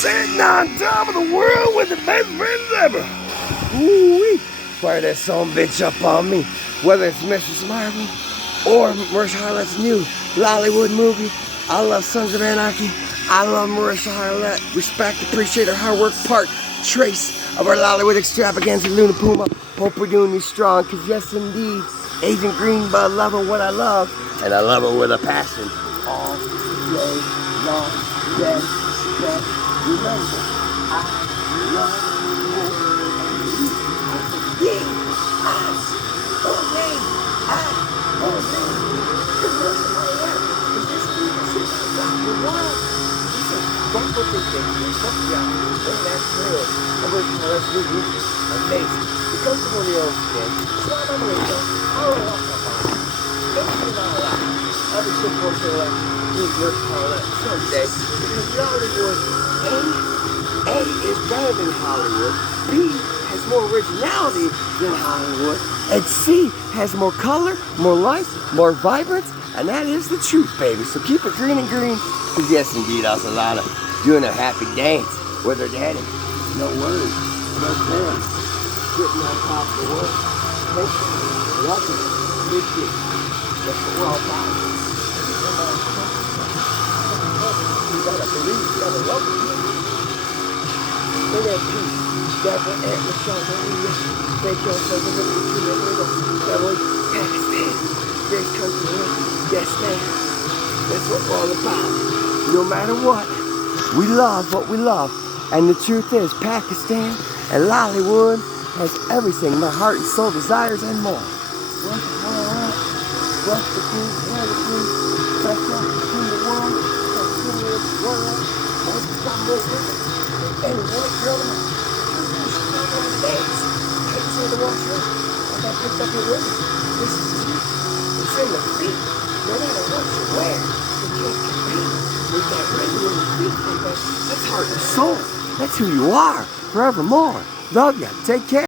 Sitting on top of the world with the best friends ever. Ooh-wee. Fire that son bitch up on me. Whether it's Mrs. Marvel or Marisha Harlet's new Lollywood movie. I love Sons of Anarchy. I love Marisha Harlet. Respect, appreciate her hard work. Part trace of our Lollywood extravaganza, Luna Puma. Hope we're doing you strong, cause yes indeed, Agent Greenbud loving what I love, and I love it with a passion. All day long, yes, yes, remember, I love you. Yeah, don't put this thing in, fuck y'all, in that trail. I'm working on this new movie. Amazing. Because of one of your skin, so I'm going to go, I don't want to find it. Anything all that. I'll be supposed to do your Harlet someday. Because Lollywood, A is better than Hollywood. B has more originality than Hollywood. And C has more color, more life, more vibrance. And that is the truth, baby. So keep it green and green. Because yes, indeed, I was a lot of doing a happy dance with her daddy. No worries, no plans. Sitting on top of the world. Thank you. Love you. Big kid. That's what we're all about. You gotta believe, you gotta love it. In that peace, Deborah and Michelle, thank you so much for that way. Pakistan, great country. Yes, man. That's what we're all about. No matter what, we love what we love. And the truth is, Pakistan and Lollywood has everything my heart and soul desires and more. What's the world? What's the king? Where the king? That's up between the world. That's in the world. What's the combo with it? And what girl? I just had to watch her. I got picked up your women. This is cheap. It's in the feet. No matter what you wear, you can't compete with that ring in the feet. That's heart and soul. That's who you are forevermore. Love ya. Take care.